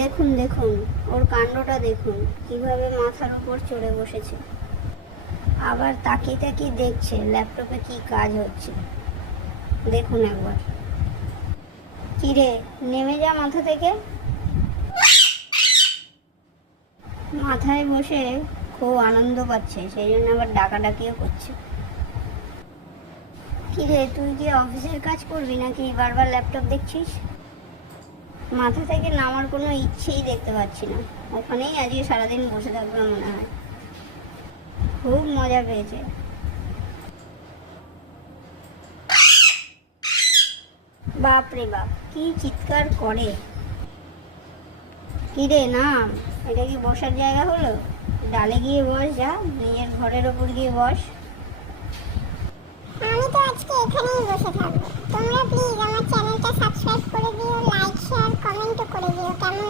দেখুন দেখুন, ওর কাণ্ডটা দেখুন, কিভাবে মাথার উপর চড়ে বসেছে। আবার তাকিয়ে তাকিয়ে দেখছে ল্যাপটপে কি কাজ হচ্ছে। দেখুন একবার। কিরে, নেমে যা মাথা থেকে। মাথায় বসে খুব আনন্দ পাচ্ছে, সেই জন্য আবার ডাকাডাকিও করছে। কিরে, তুই কি অফিসের কাজ করবি নাকি বারবার ল্যাপটপ দেখছিস? মাথা থেকে নামার কোনো ইচ্ছেই দেখতে পাচ্ছি না। ওখানেই আজকে সারাদিন বসে থাকবে মনে হয়। খুব মজা পেয়েছে। বাপ রে বাপ, কি চিৎকার করে। কিরে নাম, এটা কি বসার জায়গা হলো? ডালে গিয়ে বস, যা নিজের ঘরের ওপর গিয়ে বস। আমি তো আজকে এখানেই বসে থাকবো। তোমরা প্লিজ আমার চ্যানেলটা সাবস্ক্রাইব করে দিও, লাইক শেয়ার কমেন্টও করে দিও। কেমন